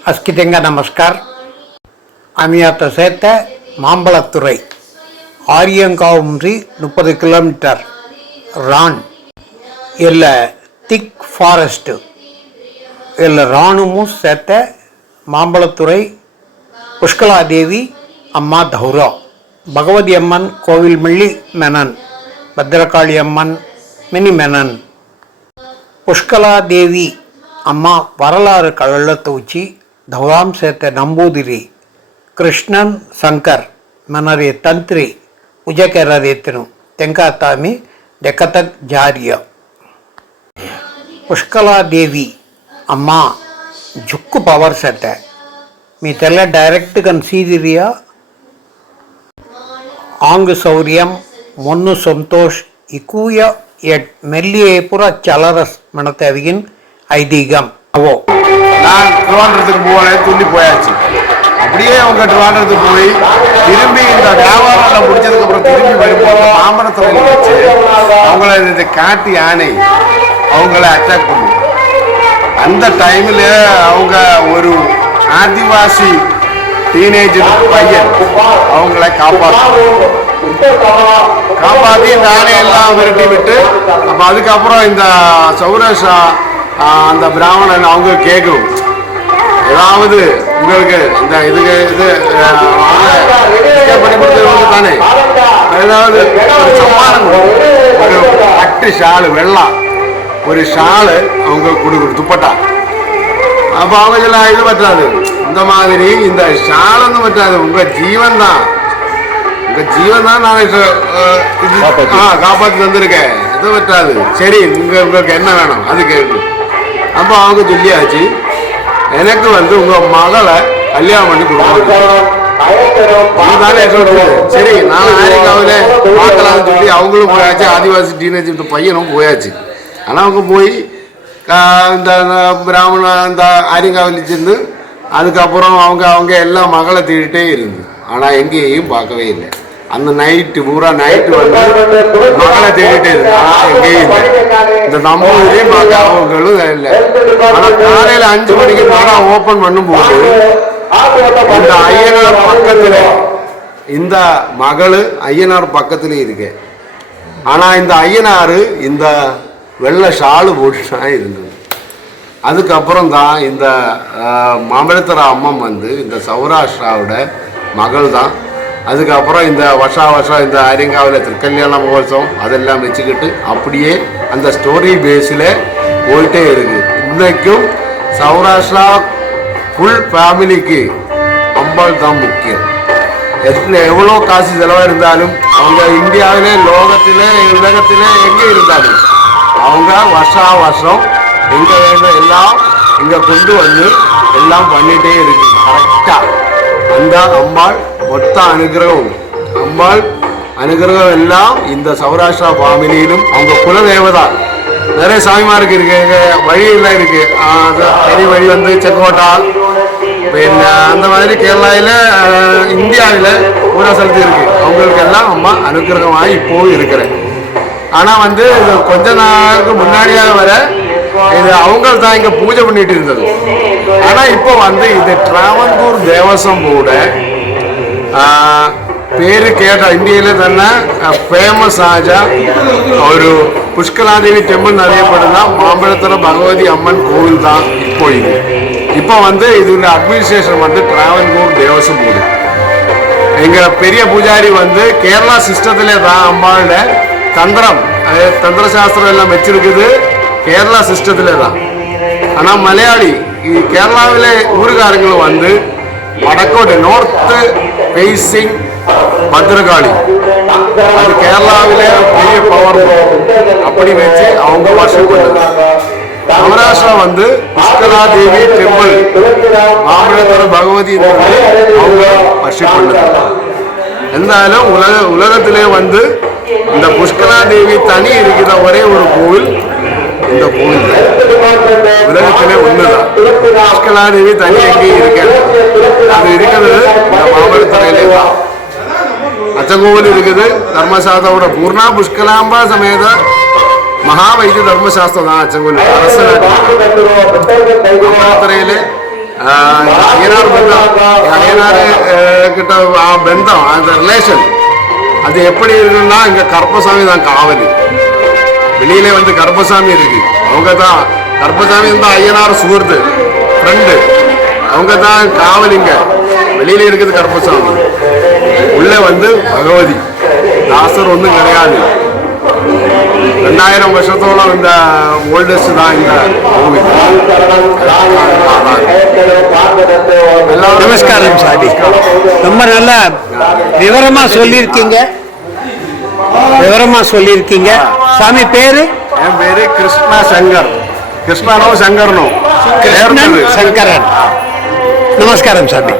அஸ்கிதங்க நமஸ்கார் আমি சேர்த்த மாம்பழத்துறை ஆரியங்காவும்ரி முப்பது கிலோமீட்டர் ரான் ಇಲ್ಲ திக் ஃபாரஸ்ட்டு இல்லை ராணுமும் சேர்த்த மாம்பழத்துறை புஷ்கலாதேவி அம்மா தௌரா பகவதி அம்மன் கோவில் மிள்ளி மெனன் பத்திரகாளி அம்மன் மினி மெனன் புஷ்கலாதேவி அம்மா வரலாறு கழல தூச்சி धवांशते नंबूदी कृष्णन शंकर मनरि तंत्रि उजकेरि तेकातामी दिखत जार्य पुष्कदेवी अम्मा जुक् पवर्स डैरक्ट कीरिया आंग सौर्य मन सतोष इकूय मेलिए चलर मणते अवीन ऐदीगम நான் திருவாண்டத்துக்கு போனேன் துள்ளி போயாச்சு. அப்படியே அவங்க திருவாண்டத்துக்கு போய் திரும்பி இந்த வியாபாரம் எல்லாம் முடிச்சதுக்கு அப்புறம் திரும்பி வரும்போது மாம்பழத்துறையில் வச்சு அவங்கள இந்த காட்டு யானை அவங்கள அட்டாக் பண்ணும் அந்த டைம்ல அவங்க ஒரு ஆதிவாசி டீனேஜ் பையன் அவங்கள காப்பாற்று காப்பாத்தி இந்த ஆணையெல்லாம் விரட்டி விட்டு அப்ப அதுக்கப்புறம் இந்த சௌரேஷா அந்த பிராமணன் அவங்க கேட்கும். ஏதாவது உங்களுக்கு இந்த இதுக்கு இது பண்ணி கொடுத்தவங்க தானே. ஏதாவது ஒரு சம்மானம். ஒரு பட்டு ஷாலு வெள்ளம் ஒரு ஷாலு அவங்க கொடுக்குற துப்பட்டா. அப்ப அவங்க சொல்ல இது பற்றாது. இந்த மாதிரி இந்த ஷாலன்னு பற்றாது. உங்க ஜீவன் தான் உங்க ஜீவன் தான் நான் இது, ஆ, காப்பாத்தி. தந்திருக்கேன். இது பற்றாது. சரி உங்க உங்களுக்கு என்ன வேணும்? அது கேட்கு அப்போ அவங்க சொல்லியாச்சு. எனக்கு வந்து உங்க மகளை கல்யாணம் பண்ணி கொடுக்கணும். சரி நான் ஆரிக்காவில பார்க்கலாம்னு சொல்லி அவங்களும் போயாச்சு. ஆதிவாசி டீனேஜ் இந்த பையனும் போயாச்சு. ஆனால் அவங்க போய் இந்த பிராமண இந்த ஆரியங்காவில் சேர்ந்து அதுக்கப்புறம் அவங்க அவங்க எல்லாம் மகளை தேடிட்டே இருந்து. ஆனால் எங்கேயும் பார்க்கவே இல்லை. அந்த நைட்டு பூரா நைட்டு வந்து மகளை தேடிட்டே இருந்து எங்கேயும். இந்த நம்பூதிரியும் பார்க்க அவங்களும் இல்லை ஆனால் காலையில் அஞ்சு மணிக்கு கடை ஓப்பன் பண்ணும்போது இந்த ஐயனார் பக்கத்துல இந்த மகளு ஐயனார் பக்கத்துல இருக்கு. ஆனா இந்த ஐயனாரு இந்த வெள்ளை ஷாலு போட்டு தான் இருந்தது. அதுக்கப்புறம் தான் இந்த ஆஹ், மாம்பழத்தர அம்மன் வந்து இந்த சௌராஷ்டிராவோட மகள் தான் அதுக்கப்புறம் இந்த வருஷா வருஷம் இந்த அரியங்காவில் திருக்கல்யாண மகோத்சவம் அதெல்லாம் வச்சுக்கிட்டு அப்படியே அந்த ஸ்டோரி பேஸில் போயிட்டே இருக்கு. இன்னைக்கும் சௌராஷ்டிரா ஃபுல் ஃபேமிலிக்கு அம்பாள் தான் முக்கியம். எத்தனை எவ்வளோ காசு செலவாக இருந்தாலும் அவங்க இந்தியாவிலே லோகத்திலே உலகத்திலே எங்கே இருந்தாலும் அவங்க வருஷா வருஷம் எங்கே வேண்டும் எல்லாம் இங்கே கொண்டு வந்து எல்லாம் பண்ணிகிட்டே இருக்கு. கரெக்டாக அந்த அம்பாள் மொத்த அனுகிரகம் அம்பாள் அனுகிரகம் எல்லாம் இந்த சௌராஷ்டிரா ஃபேமிலியிலும் அவங்க குலதேவதா நிறைய சாமிமாருக்கு இருக்கு இங்க வழியெல்லாம் இருக்கு ஆஹ் அது பெரிய வழி வந்து செக்கோட்டா പിന്നെ அந்த மாதிரி கேரளாவில் இந்தியாவில் பூரா സ്ഥലത്ത് இருக்கு அவங்களுக்கு எல்லாம் அம்மா அனுகிரகமாக இப்போ இருக்கிறேன் ஆனால் வந்து இது கொஞ்ச நாளுக்கு முன்னாடியாக வர இது அவங்க தான் இங்கே பூஜை பண்ணிட்டு இருந்தது ஆனால் இப்போ வந்து இது ട്രാവൻകൂർ ദേവസ്വം ബോർഡ് പേര് കേട്ട ഇന്ത്യയിലെ തന്നെ ഫേമസ് ആയ ഒരു പുഷ്കലാദേവി ടെമ്പിൾ എന്നറിയപ്പെടുന്ന മാമ്പഴത്തറ ഭഗവതി അമ്മൻ കോവിൽ தான் இப்போ இது இப்போ வந்து இதுல அட்மினிஸ்ட்ரேஷன் வந்து டிராவன்கூர் தேவஸ்வம் போர்டு எங்க பெரிய பூஜாரி வந்து கேரளா சிஸ்டத்திலே தான் அம்பாளோட தந்திரம் அதாவது தந்திர சாஸ்திரம் எல்லாம் வச்சிருக்குது கேரளா சிஸ்டத்திலே தான் ஆனா மலையாளி ഈ കേരളാവിലെ ഊരുകാരങ്ങൾ വന്ന് വടക്കോട്ട് ஃபேஸிங் பத்திரகாளி அது கேரளாவில பெரிய பவர் அப்படி வச்சு அவங்க வருஷம் கொண்டது மகாராஷ்டிரா வந்து புஷ்கலா தேவி டெம்பிள் மாமல்லபுரம் பகவதி அவங்க வருஷம் கொண்டது இருந்தாலும் உலக உலகத்திலே வந்து இந்த புஷ்கலா தேவி தனி இருக்கிற ஒரே ஒரு கோவில் இந்த கோவில் உலகத்திலே ஒண்ணுதான் புஷ்கலா தேவி தனி எங்கேயும் இருக்க அது இருக்கிறது இந்த மாமல்லத்துறையிலே தான் அச்சங்கோவில் இருக்குது தர்மசாஸ்திரோட பூர்ணா புஷ்கலாம்பா சமேத மகாவைத்திய தர்மசாஸ்திரம் தான் அச்சங்கோவில் அரசு மாமல்லத்துறையிலே ஐயனார் பந்தம் ஐயனார் கிட்ட ஆ பந்தம் அந்த ரிலேஷன் அது எப்படி இருக்குன்னா இங்க கருப்பசாமி தான் காவலி வெளியிலே வந்து கருப்பசாமி இருக்கு அவங்க தான் கருப்பசாமி தான் ஐயனார் சுகர்து ஃப்ரெண்டு அவங்க தான் காவலிங்க. வெளியில இருக்குது கருப்பசாமி. உள்ள வந்து பகவதி. தாசர் ஒன்றும் கிடையாது. ரெண்டாயிரம் வருஷத்தோളം இந்த ஓல்டஸ்ட் தான் இந்த கோவில் நமஸ்காரம் சாமி. ரொம்ப நல்லா விவரமா சொல்லியிருக்கீங்க. விவரமா சொல்லியிருக்கீங்க. சாமி பேரு? என் பேரு கிருஷ்ணா சங்கர். கிருஷ்ணனோ சங்கரனோ? கிருஷ்ணன் சங்கரன். நமஸ்காரம் சாமி